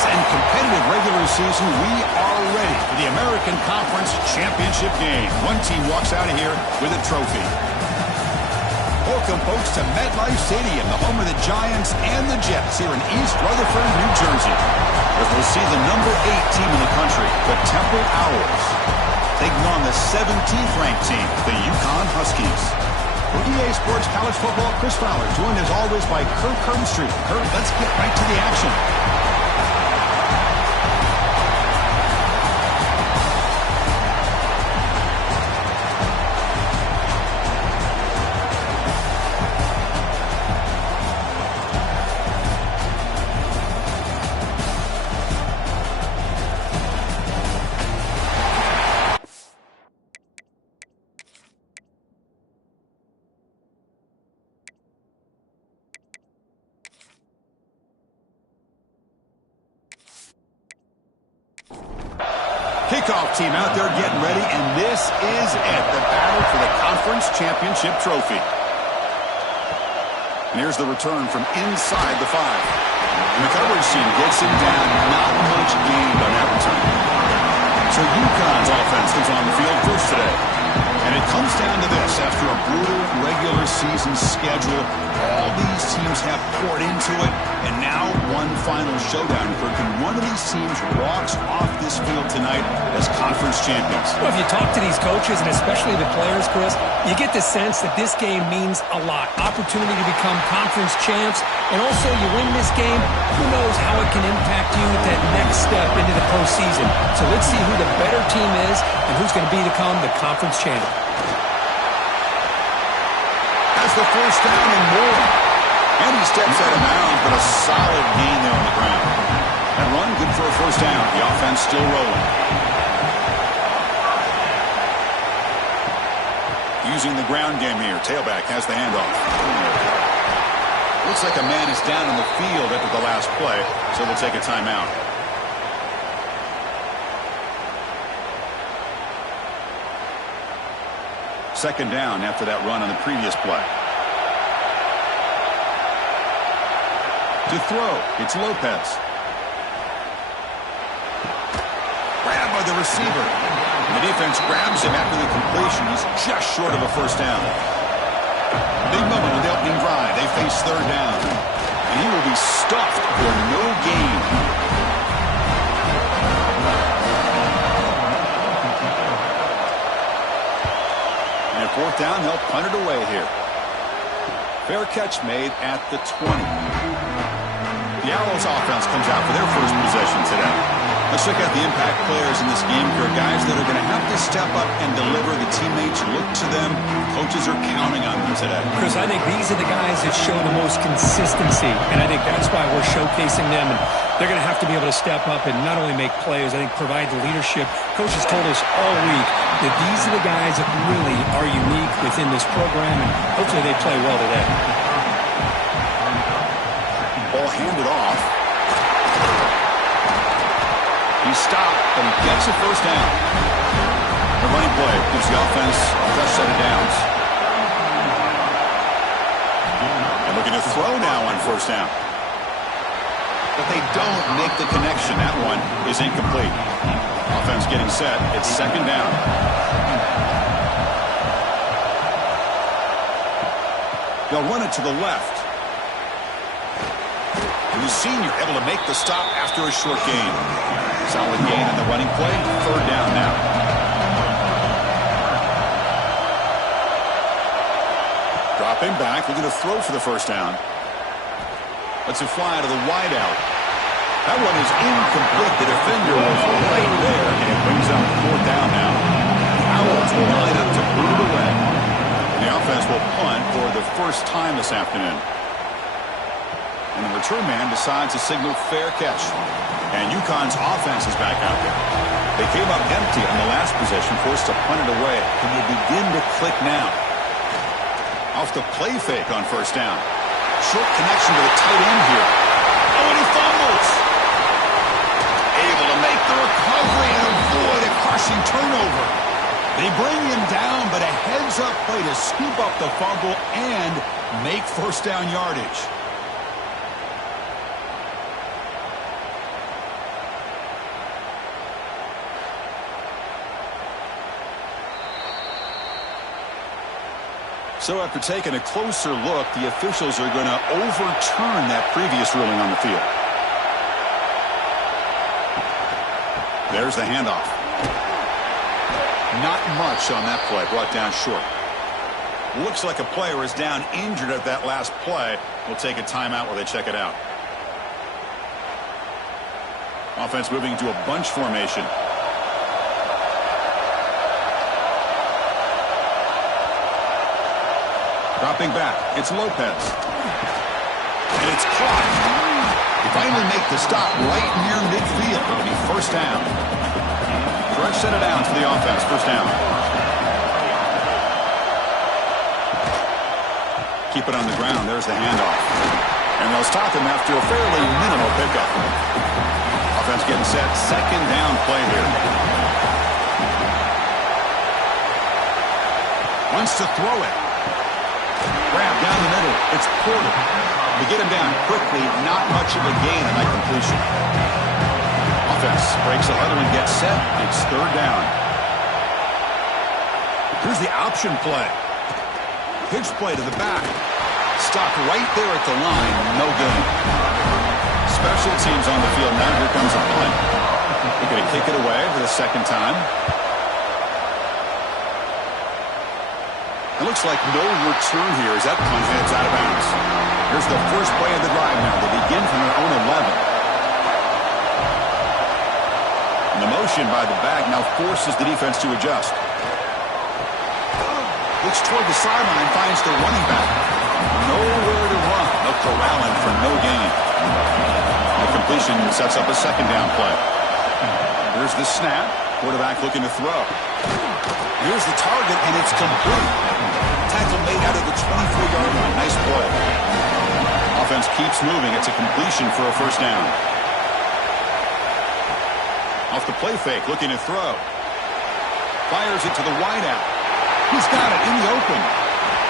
This and competitive regular season, we are ready for the American Conference Championship game. One team walks out of here with a trophy. Welcome, folks, to MetLife Stadium, the home of the Giants and the Jets here in East Rutherford, New Jersey. As we'll see the number 8 team in the country, the Temple Owls, taking on the 17th ranked team, the UConn Huskies. For EA Sports College Football, Chris Fowler, joined as always by Kurt Kernstreet. Kurt, let's get right to the action. Kickoff team out there getting ready, and this is it, the battle for the conference championship trophy. And here's the return from inside the 5. And the coverage team gets him down, not much gained on that return. So UConn's offense comes on the field first today. And it comes down to this. After a brutal regular season schedule, all these teams have poured into it, and now one final showdown. Can one of these teams walks off this field tonight as conference champions? Well, if you talk to these coaches, and especially the players, Chris, you get the sense that this game means a lot. Opportunity to become conference champs, and also you win this game, who knows how it can impact you at that next step into the postseason. So let's see who the better team is and who's going to become the conference champion. Has the first down and more. And he steps out of bounds, but a solid gain there on the ground. That run, good for a first down. The offense still rolling. Using the ground game here. Tailback has the handoff. Looks like a man is down on the field after the last play, so they'll take a timeout. Second down after that run on the previous play. To throw, it's Lopez. Grabbed by the receiver. The defense grabs him after the completion. He's just short of a first down. Big moment on the opening drive. They face third down. And he will be stuffed for no gain. And at fourth down, they'll punt it away here. Fair catch made at the 20. The Owls offense comes out for their first possession today. Let's check out the impact players in this game here. Guys that are going to have to step up and deliver. The teammates look to them. Coaches are counting on them today. Chris, I think these are the guys that show the most consistency, and I think that's why we're showcasing them. And they're going to have to be able to step up and not only make plays, I think provide the leadership. Coaches told us all week that these are the guys that really are unique within this program, and hopefully they play well today. Ball handed off. He stopped and gets a first down. The running play gives the offense a fresh set of downs. And looking to throw now on first down. But they don't make the connection. That one is incomplete. Offense getting set. It's second down. They'll run it to the left. The senior able to make the stop after a short gain. Solid gain in the running play. Third down now. Dropping back. Looking to throw for the first down. Let's it fly to the wide out. That one is incomplete. The defender was right there, and it brings up fourth down now. The Owls will line up to boot it away. And the offense will punt for the first time this afternoon. And the return man decides to signal fair catch. And UConn's offense is back out there. They came up empty on the last possession, forced to punt it away. And they begin to click now. Off the play fake on first down. Short connection to the tight end here. Oh, and he fumbles. Able to make the recovery and avoid a crushing turnover. They bring him down, but a heads-up play to scoop up the fumble and make first down yardage. So after taking a closer look, the officials are going to overturn that previous ruling on the field. There's the handoff. Not much on that play, brought down short. Looks like a player is down injured at that last play. We'll take a timeout while they check it out. Offense moving into a bunch formation. Dropping back, it's Lopez. And it's caught. They finally make the stop right near midfield. It'll be first down. Fresh set of downs for the offense, first down. Keep it on the ground, there's the handoff. And they'll stop him after a fairly minimal pickup. Offense getting set, second down play here. Wants to throw it. Grab down the middle. It's Porter. They get him down quickly. Not much of a gain on that completion. Offense breaks a huddle and gets set. It's third down. Here's the option play. Pitch play to the back. Stopped right there at the line. No gain. Special teams on the field. Now here comes a punt. They're going to kick it away for the second time. It looks like no return here as that punt heads out of bounds. Here's the first play of the drive now. They begin from their own 11. And the motion by the back now forces the defense to adjust. Looks toward the sideline, finds the running back. Nowhere to run. They'll corral him for no gain. The completion sets up a second down play. Here's the snap. Quarterback looking to throw. Here's the target, and it's complete. Tackle made out of the 24-yard line. Nice play. Offense keeps moving. It's a completion for a first down. Off the play fake, looking to throw. Fires it to the wideout. He's got it in the open.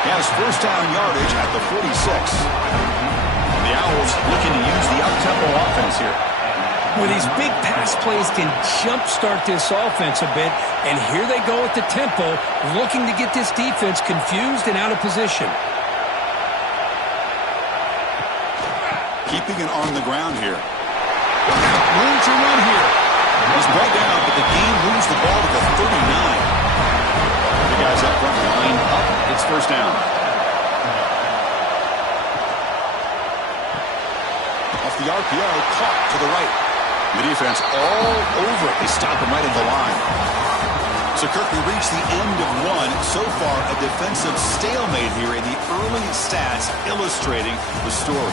He has first down yardage at the 46. And the Owls looking to use the up-tempo offense here. Well, these big pass plays can jumpstart this offense a bit, and here they go at the tempo, looking to get this defense confused and out of position. Keeping it on the ground here. Room to run here. He's brought down, but the game moves the ball to the 39. The guys up front line up. It's first down. Off the RPO, caught to the right. The defense all over it. They stop him right at the line. So, Kirk, we reach the end of one. So far, a defensive stalemate here in the early stats illustrating the story.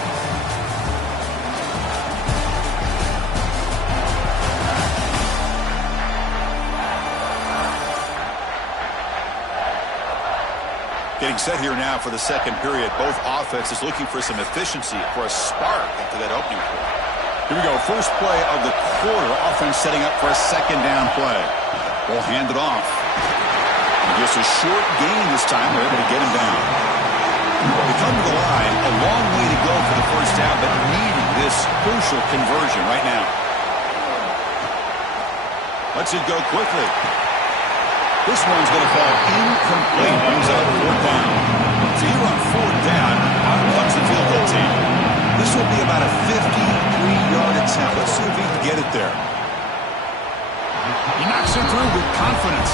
Getting set here now for the second period. Both offenses looking for some efficiency, for a spark after that opening quarter. Here we go. First play of the quarter. Offense setting up for a second down play. Ball handed off. And just a short gain this time. They're able to get him down. They come to the line. A long way to go for the first down, but needing this crucial conversion right now. Lets it go quickly. This one's going to fall incomplete. Brings up fourth down. So here on fourth down, out comes the field goal team. This will be about a 53-yard attempt. Let's see if he can get it there. He knocks it through with confidence.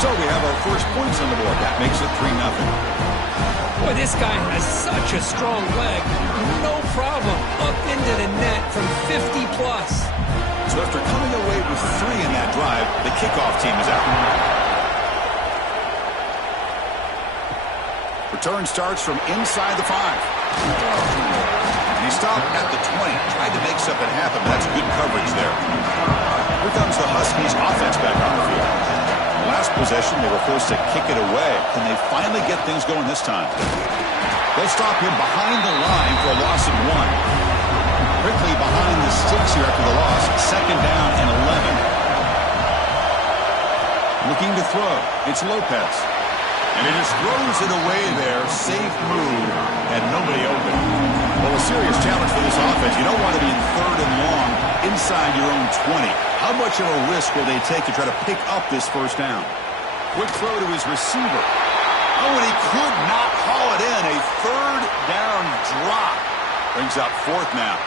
So we have our first points on the board. That makes it 3-0. Boy, this guy has such a strong leg. No problem. Up into the net from 50-plus. So after coming away with 3 in that drive, the kickoff team is out. Return starts from inside the 5. And he stopped at the 20. Tried to make something happen. That's good coverage there. Here comes the Huskies offense back on the field. Last possession, they were forced to kick it away. Can they finally get things going this time? They'll stop him behind the line for a loss of 1. Quickly behind the sticks here after the loss. Second down and 11. Looking to throw. It's Lopez. And he just throws it away there. Safe move. And nobody open. Well, a serious challenge for this offense. You don't want to be in third and long inside your own 20. How much of a risk will they take to try to pick up this first down? Quick throw to his receiver. Oh, and he could not haul it in. A third down drop. Brings up fourth now.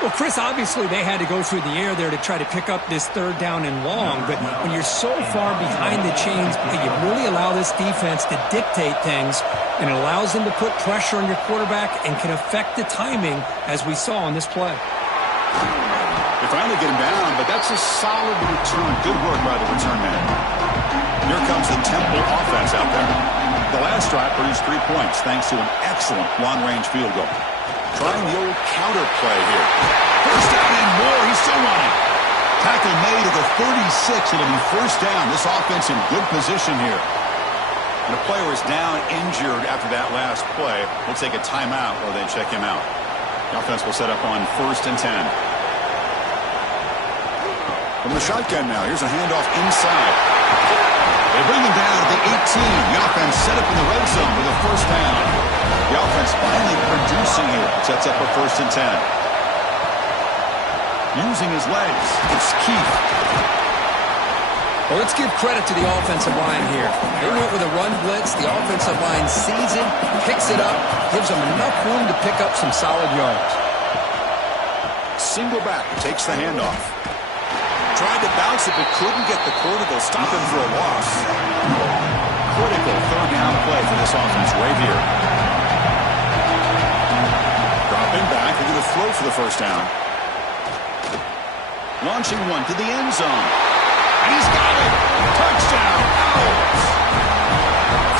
Well, Chris, obviously they had to go through the air there to try to pick up this third down and long, but when you're so far behind the chains, you really allow this defense to dictate things, and it allows them to put pressure on your quarterback and can affect the timing, as we saw on this play. They finally get him down, but that's a solid return. Good work by the return man. Here comes the Temple offense out there. The last drive produced 3 points thanks to an excellent long-range field goal. Trying the old counter play here. First down and more. He's still running. Tackle made at the 36. It'll be first down. This offense in good position here. And the player is down injured after that last play. We'll take a timeout while they check him out. The offense will set up on 1st and 10. From the shotgun now. Here's a handoff inside. They bring him down at the 18. The offense set up in the red zone with a first down. The offense finally producing here. Sets up a 1st and 10. Using his legs, it's Keith. Well, let's give credit to the offensive line here. They went with a run blitz. The offensive line sees it, picks it up, gives them enough room to pick up some solid yards. Single back, takes the handoff. Tried to bounce it, but couldn't get the quarter to stop him for a loss. Critical third down play for this offense right here. Dropping back, they're going to throw for the first down. Launching one to the end zone. And he's got it. Touchdown. Owls.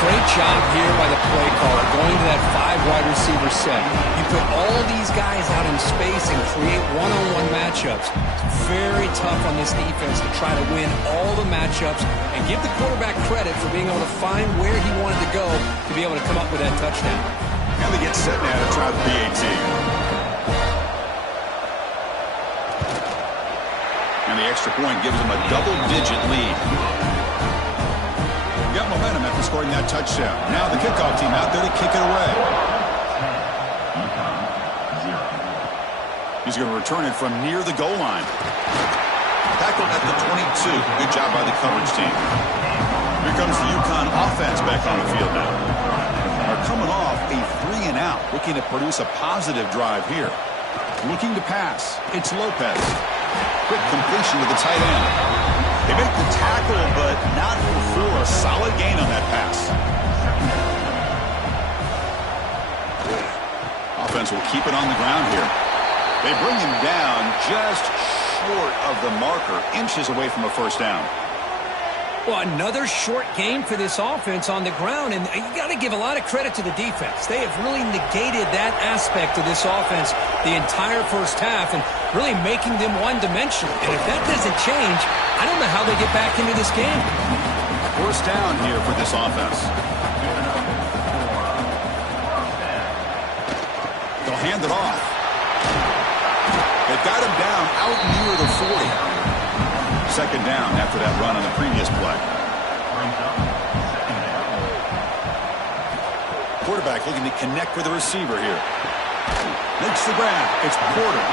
Great job here by the play caller, going to that 5 wide receiver set. You put all these guys out in space and create one-on-one matchups. It's very tough on this defense to try to win all the matchups and give the quarterback credit for being able to find where he wanted to go to be able to come up with that touchdown. And they get set now to try the PAT. And the extra point gives them a double-digit lead. Got momentum after scoring that touchdown. Now the kickoff team out there to kick it away. He's going to return it from near the goal line. Tackled at the 22. Good job by the coverage team. Here comes the UConn offense back on the field now. They're coming off a 3 and out, looking to produce a positive drive here. Looking to pass. It's Lopez. Quick completion to the tight end. They make the tackle, but not before a solid gain on that pass. Offense will keep it on the ground here. They bring him down just short of the marker, inches away from a first down. Well, another short game for this offense on the ground, and you got to give a lot of credit to the defense. They have really negated that aspect of this offense the entire first half and really making them one-dimensional. And if that doesn't change, I don't know how they get back into this game. First down here for this offense. They'll hand it off. They've got him down out near the 40. Second down after that run on the previous play. Quarterback looking to connect with the receiver here. Makes the grab. It's Porter.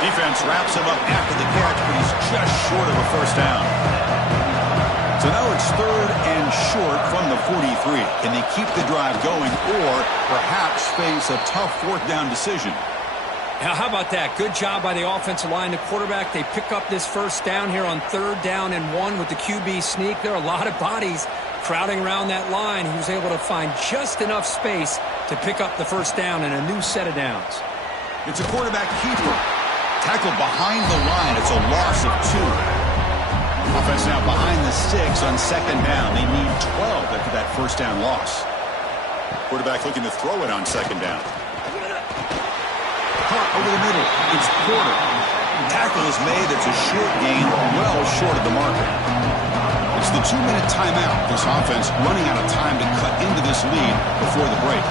Defense wraps him up after the catch, but he's just short of a first down. So now it's 3rd and short from the 43. Can they keep the drive going or perhaps face a tough 4th down decision? Now, how about that? Good job by the offensive line. The quarterback, they pick up this first down here on 3rd down and 1 with the QB sneak. There are a lot of bodies crowding around that line. He was able to find just enough space to pick up the first down and a new set of downs. It's a quarterback keeper. Tackled behind the line. It's a loss of 2. Offense now behind the 6 on 2nd down. They need 12 after that first down loss. Quarterback looking to throw it on 2nd down. Caught over the middle. It's Porter. Tackle is made. It's a short gain, well short of the marker. It's the 2-minute timeout. This offense running out of time to cut into this lead before the break.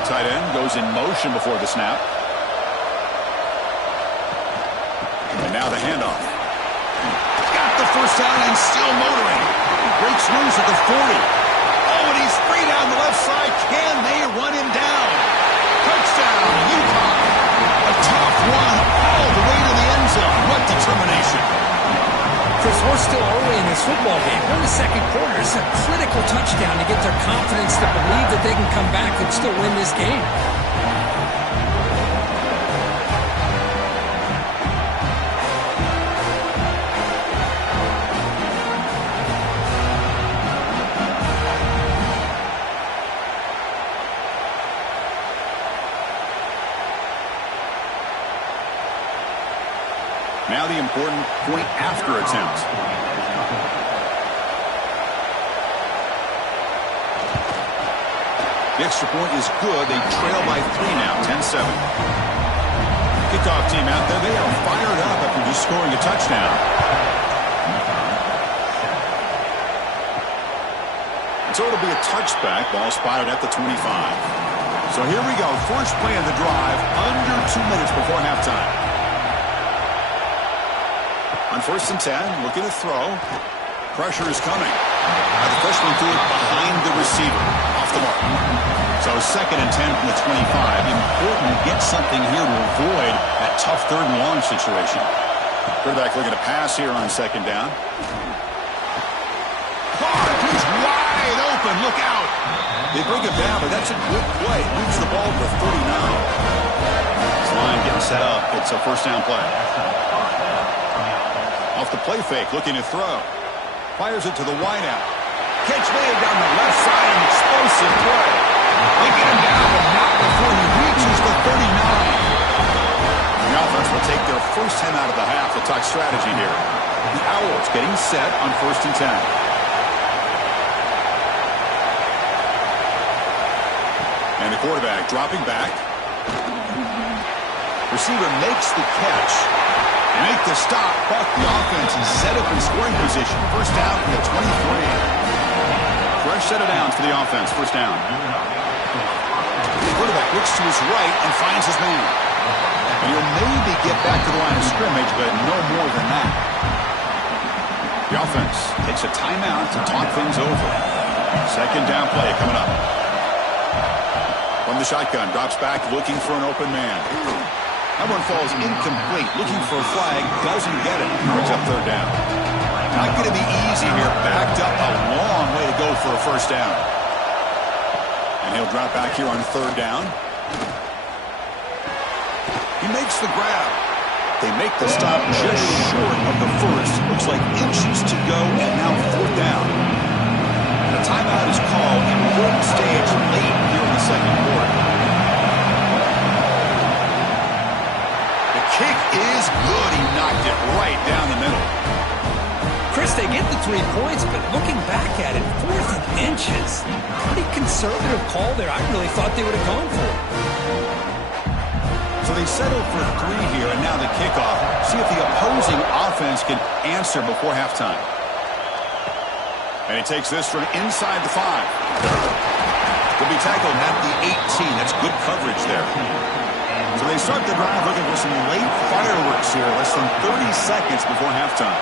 The tight end goes in motion before the snap. And now the handoff. Got the first down and still motoring. Breaks loose at the 40. Oh, and he's free down the left side. Can they run him down? Touchdown, UConn. A tough one all the way to the end zone. What determination. Chris, we're still early in this this football game. We're in the second quarter. This is a critical touchdown to get their confidence to believe that they can come back and still win this game. Now the important point after attempt. The extra point is good. They trail by 3 now, 10-7. Kickoff team out there. They are fired up after just scoring a touchdown. And so it'll be a touchback. Ball spotted at the 25. So here we go. First play of the drive, under 2 minutes before halftime. On 1st and 10, looking to throw. Pressure is coming. The freshman threw it behind the receiver. Off the mark. So 2nd and 10 from the 25. Important to get something here to avoid that tough 3rd and long situation. Quarterback looking to pass here on 2nd down. Clark is wide open. Look out. They bring it down, but that's a good play. Moves the ball to 39. This line getting set up. It's a 1st down play. Off the play fake, looking to throw. Fires it to the wideout. Catch made down the left side, an explosive play. They get him down, but not before he reaches the 39. The offense will take their first 10 out of the half to talk strategy here. The Owls getting set on 1st and 10. And the quarterback dropping back. Receiver makes the catch. They make the stop, but the offense is set up in scoring position. 1st down from the 23. Fresh set of downs for the offense. 1st down. The quarterback looks to his right and finds his man. And he'll maybe get back to the line of scrimmage, but no more than that. The offense takes a timeout to talk things over. 2nd down play coming up. From the shotgun, drops back looking for an open man. That one falls incomplete. Looking for a flag. Doesn't get it. Brings up 3rd down. Not going to be easy here. Backed up a long way to go for a 1st down. And he'll drop back here on 3rd down. He makes the grab. They make the stop just short of the 1st. Looks like inches to go, and now 4th down. The timeout is called. Important stage late here in the 2nd quarter. Kick is good. He knocked it right down the middle. Chris, they get the 3 points, but looking back at it, 4th and inches. Pretty conservative call there. I really thought they would have gone for it. So they settle for 3 here, and now the kickoff. See if the opposing offense can answer before halftime. And he takes this from inside the 5. Could be tackled at the 18. That's good coverage there. So they start the drive looking for some late fireworks here. Less than 30 seconds before halftime.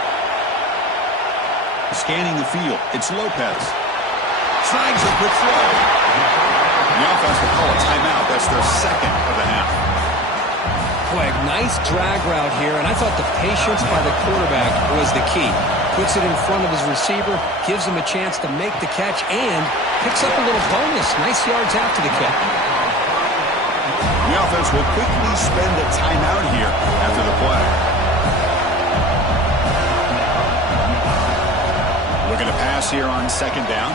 Scanning the field. It's Lopez. Snags a quick throw. The offense will call a timeout. That's their 2nd of the half. Boy, nice drag route here, and I thought the patience by the quarterback was the key. Puts it in front of his receiver, gives him a chance to make the catch, and picks up a little bonus. Nice yards after the catch. The offense will quickly spend a timeout here after the play. Looking to pass here on 2nd down.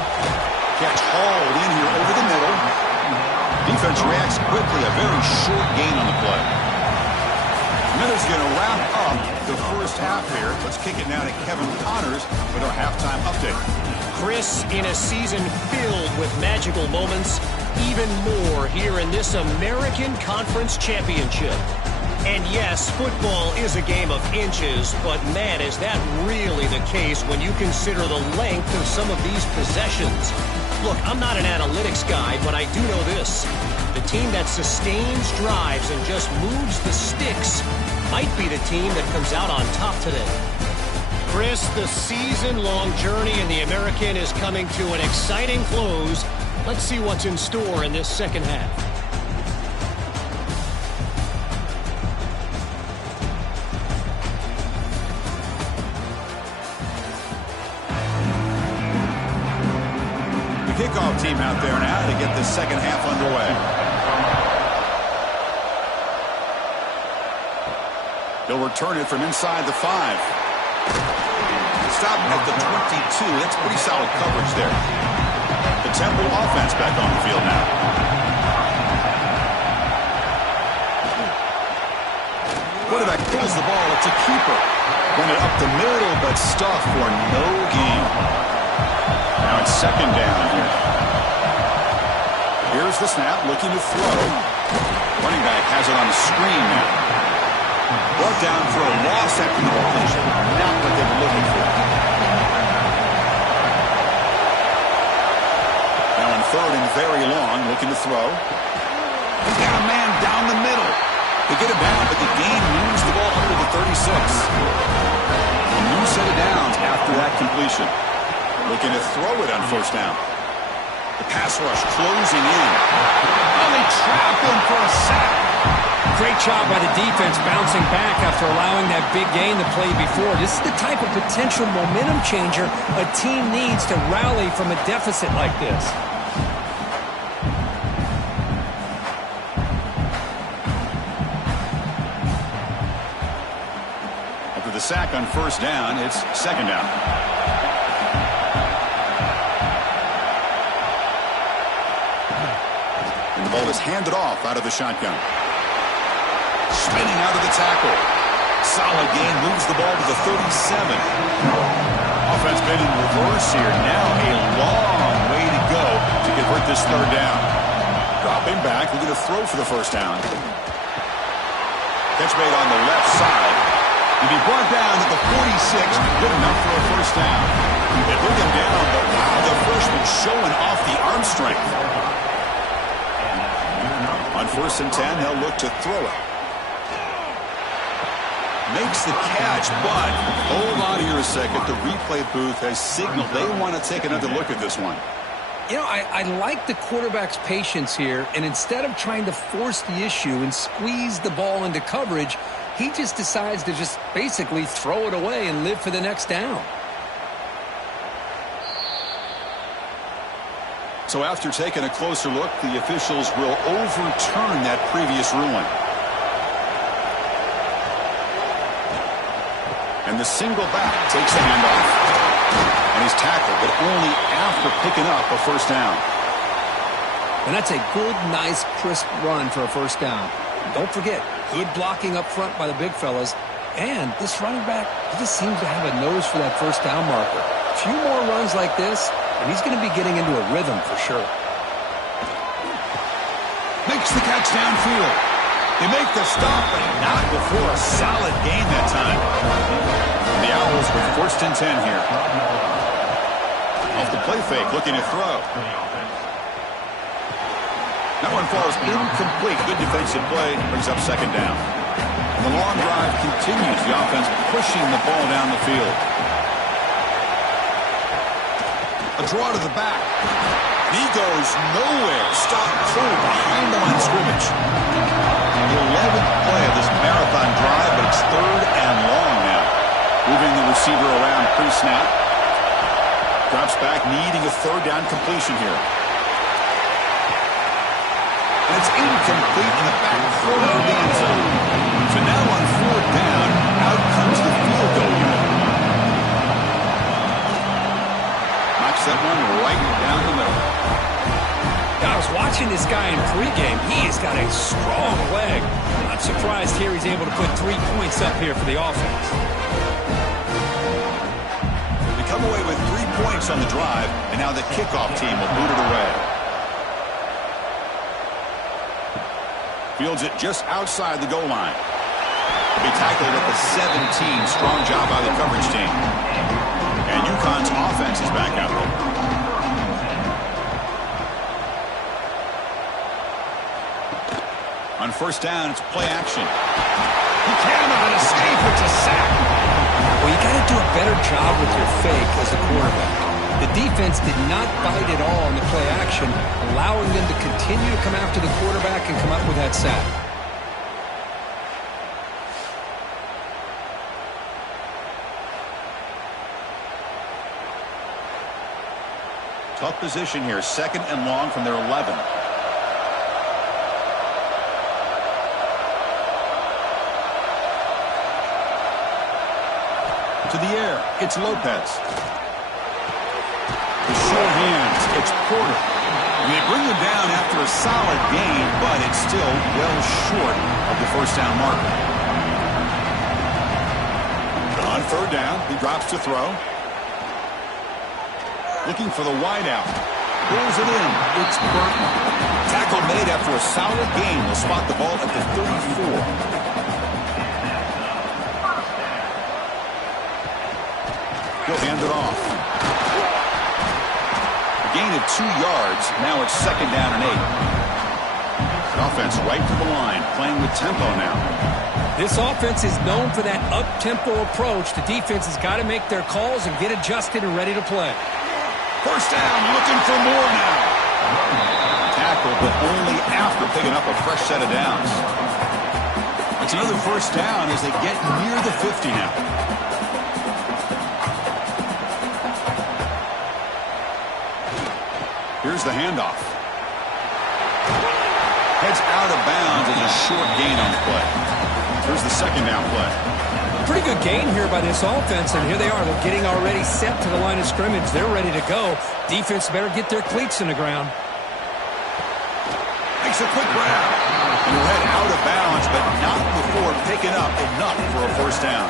Catch hauled in here over the middle. Defense reacts quickly. A very short gain on the play. Miller's going to wrap up the first half here. Let's kick it now to Kevin Connors with our halftime update. Chris, in a season filled with magical moments, even more here in this American Conference Championship. And yes, football is a game of inches, but man, is that really the case when you consider the length of some of these possessions. Look, I'm not an analytics guy, but I do know this. The team that sustains drives and just moves the sticks might be the team that comes out on top today. Chris, the season-long journey in the American is coming to an exciting close. Let's see what's in store in this second half. kickoff team out there now to get the second half underway. He'll return it from inside the 5. Stop at the 22. That's pretty solid coverage there. The Temple offense back on the field now. Quarterback pulls the ball. It's a keeper. Run it up the middle, but stuffed for no gain. Now it's second down here. Here's the snap, looking to throw. Running back has it on the screen now. Brought down for a loss after the completion. Not what they were looking for. Now on third and very long, looking to throw. He's got a man down the middle. They get him down, but the gain moves the ball up to the 36. A new set of downs after that completion. Looking to throw it on first down. The pass rush closing in. Oh, they trap him for a sack. Great job by the defense bouncing back after allowing that big gain the play before. This is the type of potential momentum changer a team needs to rally from a deficit like this. After the sack on first down, it's second down. And the ball is handed off out of the shotgun. Spinning out of the tackle. Solid gain, moves the ball to the 37. Offense been in reverse here. Now a long way to go to convert this third down. Dropping back, looking to throw for the first down. Catch made on the left side. He'll be brought down at the 46. Good enough for a first down. They bring him down, but wow, the freshman showing off the arm strength. On first and 10, they'll look to throw it. Makes the catch, but hold on here a second. The replay booth has signaled they want to take another look at this one. You know, I like the quarterback's patience here, and instead of trying to force the issue and squeeze the ball into coverage, he just decides to just basically throw it away and live for the next down. So after taking a closer look, the officials will overturn that previous ruling. And the single back takes the handoff. And he's tackled, but only after picking up a first down. And that's a good, nice, crisp run for a first down. Don't forget, good blocking up front by the big fellas. And this running back, he just seems to have a nose for that first down marker. A few more runs like this, and he's going to be getting into a rhythm for sure. Makes the catch downfield. They make the stop, but not before a solid gain that time. The Owls with first and 10 here. Off the play fake, looking to throw. That one falls incomplete. Good defensive play, brings up second down. And the long drive continues. The offense pushing the ball down the field. A draw to the back. He goes nowhere. Stop cold behind the line of scrimmage. The 11th play of this marathon drive, but it's third and long now. Moving the receiver around pre-snap. Drops back, needing a third down completion here. And it's incomplete in the back corner of the end zone. So now on fourth down, out comes the field goal unit. Knocks that one right down the middle. I was watching this guy in pregame. He has got a strong leg. Not surprised here he's able to put 3 points up here for the offense. They come away with 3 points on the drive, and now the kickoff team will boot it away. Fields it just outside the goal line. He'll be tackled at the 17. Strong job by the coverage team. And UConn's offense is back out there. On first down, it's play action. He cannot escape. It's a sack. Well, you got to do a better job with your fake as a quarterback. The defense did not bite at all on the play action, allowing them to continue to come after the quarterback and come up with that sack. Tough position here. 2nd and long from their 11. To the air. It's Lopez. The short hands. It's Porter. They bring him down after a solid gain, but it's still well short of the first down marker. On 3rd down, he drops to throw. Looking for the wideout. Pulls it in. It's Burton. Tackle made after a solid gain. Will spot the ball at the 34. He'll hand it off. A gain of 2 yards. Now it's 2nd down and 8. Offense right to the line, playing with tempo now. This offense is known for that up-tempo approach. The defense has got to make their calls and get adjusted and ready to play. First down, looking for more now. Tackle, but only after picking up a fresh set of downs. It's another first down as they get near the 50 now. Here's the handoff. Heads out of bounds as a short gain on the play. Here's the 2nd down play. Pretty good gain here by this offense, and here they are. They're getting already set to the line of scrimmage. They're ready to go. Defense better get their cleats in the ground. Makes a quick grab. And will head out of bounds, but not before picking up enough for a first down.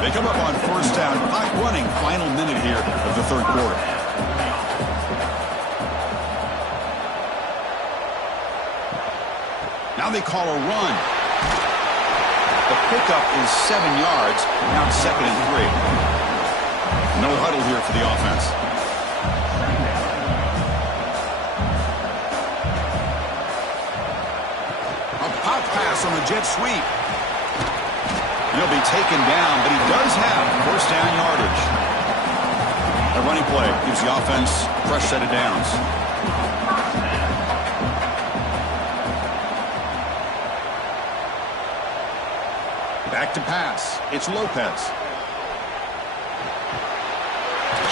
They come up on first down. Clock running. Final minute here of the 3rd quarter. Now they call a run. The pickup is 7 yards. Now it's 2nd and 3. No huddle here for the offense. A pop pass on the jet sweep. He'll be taken down, but he does have first down yardage. A running play gives the offense a fresh set of downs. Back to pass. It's Lopez.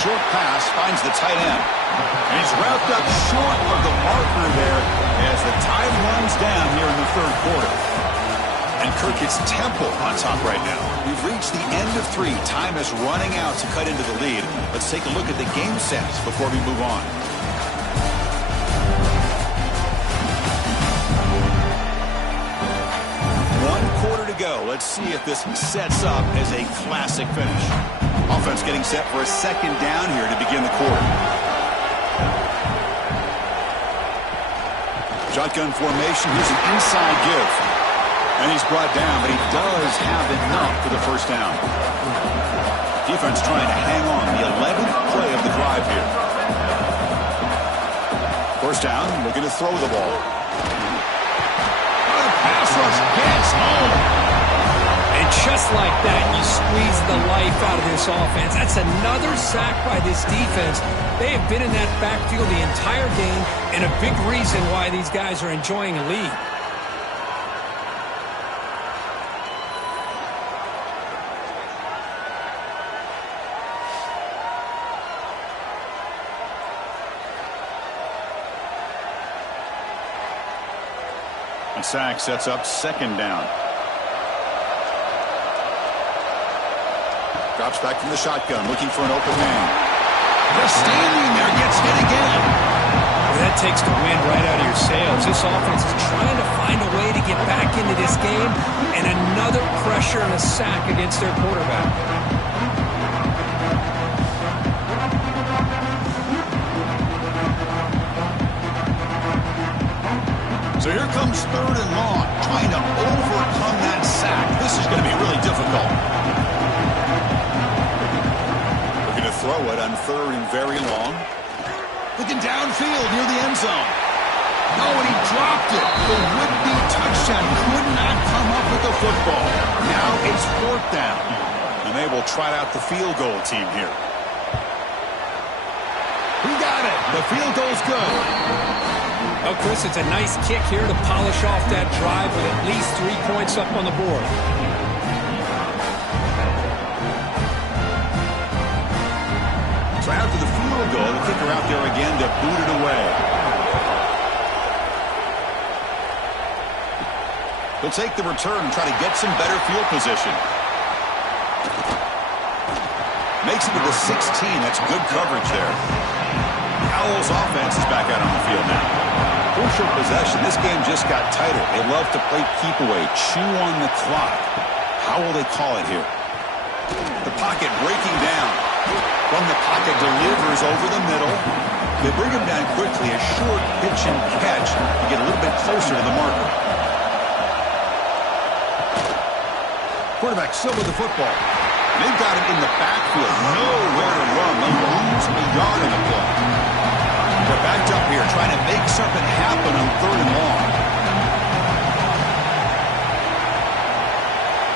Short pass finds the tight end. And he's wrapped up short of the marker there as the time runs down here in the 3rd quarter. And Kirk hits tempo on top right now. We've reached the end of 3. Time is running out to cut into the lead. Let's take a look at the game sets before we move on. Go. Let's see if this sets up as a classic finish. Offense getting set for a 2nd down here to begin the quarter. Shotgun formation. Here's an inside give. And he's brought down, but he does have enough for the first down. Defense trying to hang on. The 11th play of the drive here. First down, looking to throw the ball. Pass rush gets home. And just like that, you squeeze the life out of this offense. That's another sack by this defense. They have been in that backfield the entire game, and a big reason why these guys are enjoying a lead. A sack sets up 2nd down. Drops back from the shotgun, looking for an open man. They're standing there, gets hit again. Well, that takes the wind right out of your sails. This offense is trying to find a way to get back into this game, and another pressure and a sack against their quarterback. So here comes 3rd and long, trying to overcome that sack. This is going to be really difficult. Looking to throw it on 3rd and very long. Looking downfield near the end zone. No, and he dropped it. The would-be touchdown could not come up with the football. Now it's 4th down. And they will try out the field goal team here. He got it. The field goal's good. Well, Chris, it's a nice kick here to polish off that drive with at least 3 points up on the board. So after the field goal, the kicker out there again to boot it away. He'll take the return and try to get some better field position. Makes it to the 16. That's good coverage there. Howell's offense is back out on the field now. Crucial possession. This game just got tighter. They love to play keep away, chew on the clock. How will they call it here? The pocket breaking down. From the pocket delivers over the middle. They bring him down quickly. A short pitch and catch to get a little bit closer to the marker. Quarterback still with the football. They've got him in the backfield. Nowhere to run. They'll lose a yard on the play. They're backed up here trying to make something happen on 3rd and long.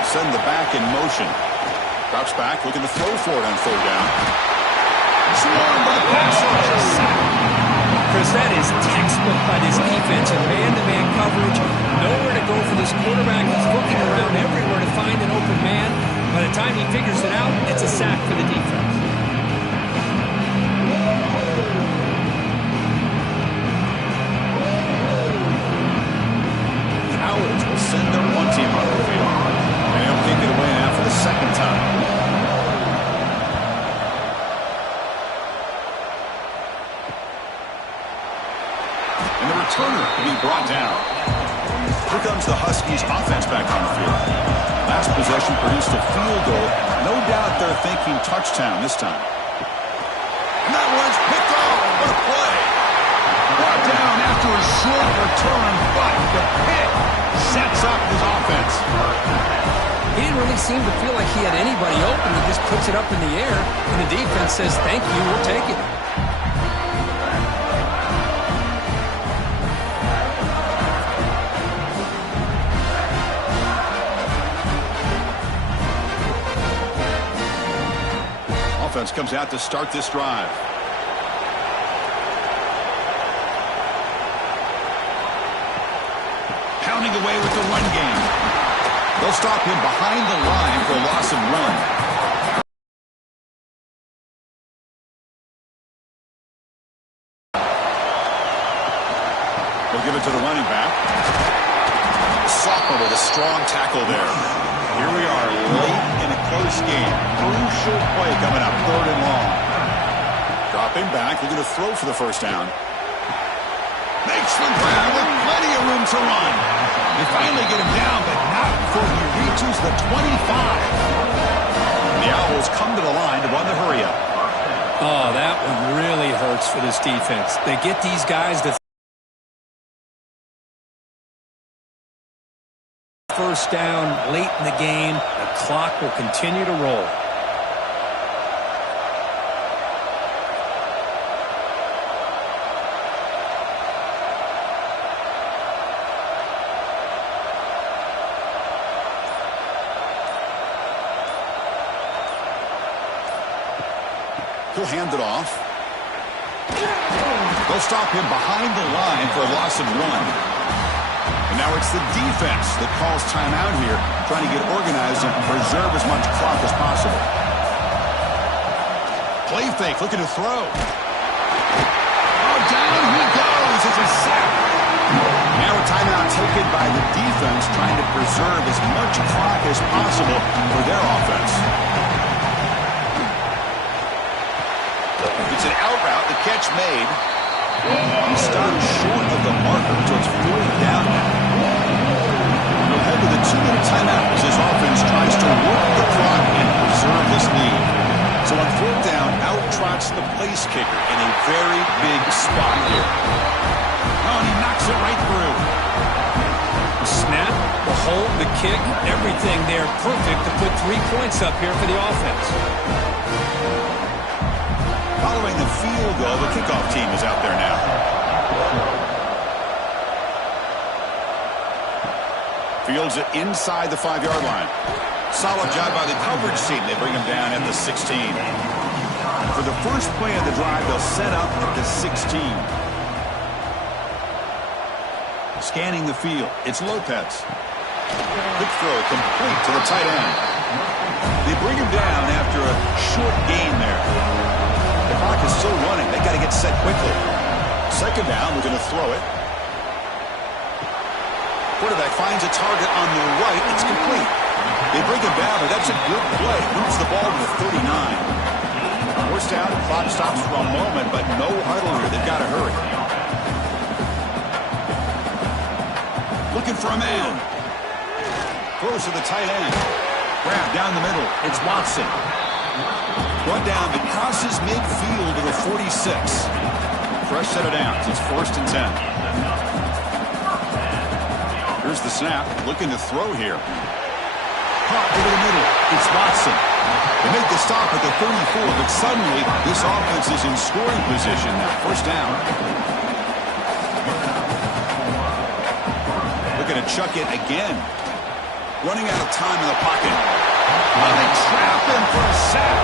Send the back in motion. Drops back, looking to throw for it on 3rd down. Swarmed by the pass rush. Chris, that is textbook by this defense. A man-to-man coverage. Nowhere to go for this quarterback. He's looking around everywhere to find an open man. By the time he figures it out, it's a sack for the defense. Cowards will send their one team on the field. And they'll kick it away now for the 2nd time. And the returner will be brought down. Here comes the Huskies offense back on the field. Last possession produced a field goal. No doubt they're thinking touchdown this time. And that one's picked off. What a play. Brought down after a short return, but the pick sets up his offense. He didn't really seem to feel like he had anybody open. He just puts it up in the air, and the defense says, thank you, we'll take it. Offense comes out to start this drive. Pounding away with the run game. They'll stop him behind the line for a loss of 1. They'll give it to the running back. Sophomore with a strong tackle there. Here we are late in a close game. Crucial play coming up, 3rd and long. Dropping back, looking to throw for the 1st down. Makes the grab with plenty of room to run. They finally get him down, but not before he reaches the 25. The Owls come to the line to run the hurry up. Oh, that one really hurts for this defense. They get these guys to 1st down late in the game. The clock will continue to roll. He'll hand it off. They'll stop him behind the line for a loss of 1. And now it's the defense that calls timeout here, trying to get organized and preserve as much clock as possible. Play fake, looking to throw. Oh, down he goes. It's a sack. Now a timeout taken by the defense, trying to preserve as much clock as possible for their offense. It's an out route, the catch made. He stopped short of the marker until it's 4th down now. We'll head to the 2-minute timeout as his offense tries to work the clock and preserve this lead. So on 4th down, out trots the place kicker in a very big spot here. Oh, and he knocks it right through. The snap, the hold, the kick, everything there perfect to put 3 points up here for the offense. Following the field goal, the kickoff team is out there now. Fields it inside the 5-yard line. Solid job by the coverage team. They bring him down at the 16. For the first play of the drive, they'll set up at the 16. Scanning the field, it's Lopez. Quick throw complete to the tight end. They bring him down after a short gain there. The clock is still running. They got to get set quickly. Second down, we're going to throw it. Quarterback finds a target on the right. It's complete. They bring him down, but that's a good play. Moves the ball to the 39. Forced down, clock stops for a moment, but no huddle here. They've got to hurry. Looking for a man. Throws to the tight end. Grab down the middle. It's Watson. Brought down, but crosses midfield to the 46. Fresh set of downs. It's 1st and 10. Here's the snap. Looking to throw here. Pop over the middle. It's Watson. They make the stop at the 34, but suddenly this offense is in scoring position now. First down. Looking to chuck it again. Running out of time in the pocket. Oh, they trap him for a sack.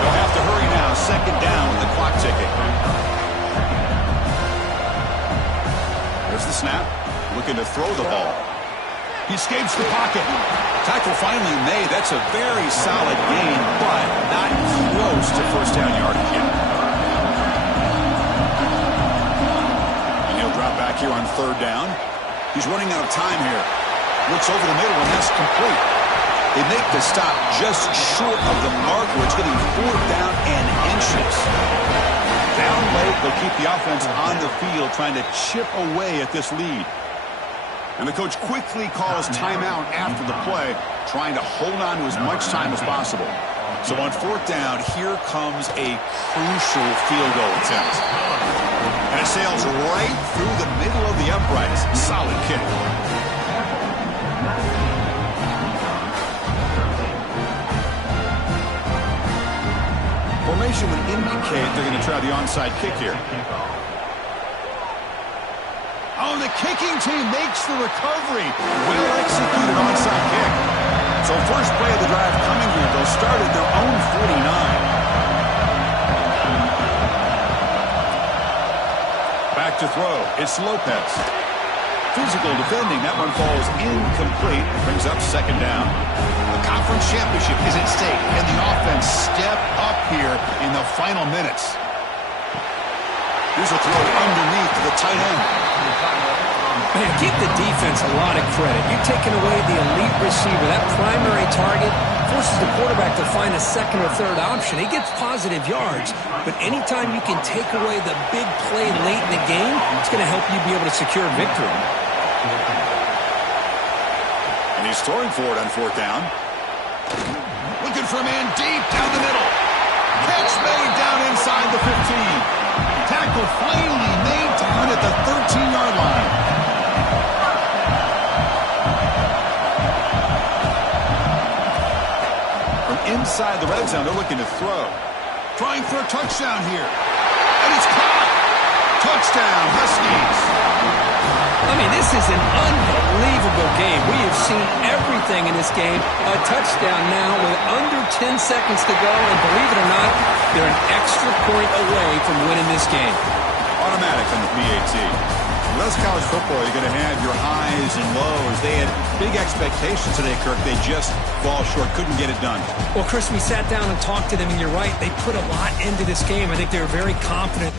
They'll have to hurry now. Second down with the clock ticking. There's the snap. Looking to throw the ball. He escapes the pocket. Tackle finally made. That's a very solid gain, but not close to first down yardage yet. And he'll drop back here on third down. He's running out of time here. Looks over the middle, and that's complete. They make the stop just short of the marker. It's getting 4th down and inches. Down late, they'll keep the offense on the field, trying to chip away at this lead. And the coach quickly calls timeout after the play, trying to hold on to as much time as possible. So on 4th down, here comes a crucial field goal attempt. And it sails right through the middle of the uprights. Solid kick. Formation would indicate they're going to try the onside kick here. Oh, the kicking team makes the recovery. Well executed onside kick. So first play of the drive coming here. They'll start at their own 49. Back to throw. It's Lopez. Physical defending. That one falls incomplete. Brings up second down. The conference championship is at stake, and the offense step up here in the final minutes. Here's a throw underneath to the tight end. Man, give the defense a lot of credit. You're taking away the elite receiver. That primary target forces the quarterback to find a second or third option. He gets positive yards, but anytime you can take away the big play late in the game, it's going to help you be able to secure victory. And he's throwing for it on 4th down. Looking for a man deep down the middle. Catch made down inside the 15. Tackle finally made down at the 13-yard line. From inside the red zone, they're looking to throw. Trying for a touchdown here. And it's caught. Touchdown, Huskies. I mean, this is an unbelievable game. We have seen everything in this game. A touchdown now with under 10 seconds to go. And believe it or not, they're an extra point away from winning this game. Automatic on the PAT. Well, that's college football. You're going to have your highs and lows. They had big expectations today, Kirk. They just fall short. Couldn't get it done. Well, Chris, we sat down and talked to them, and you're right. They put a lot into this game. I think they were very confident.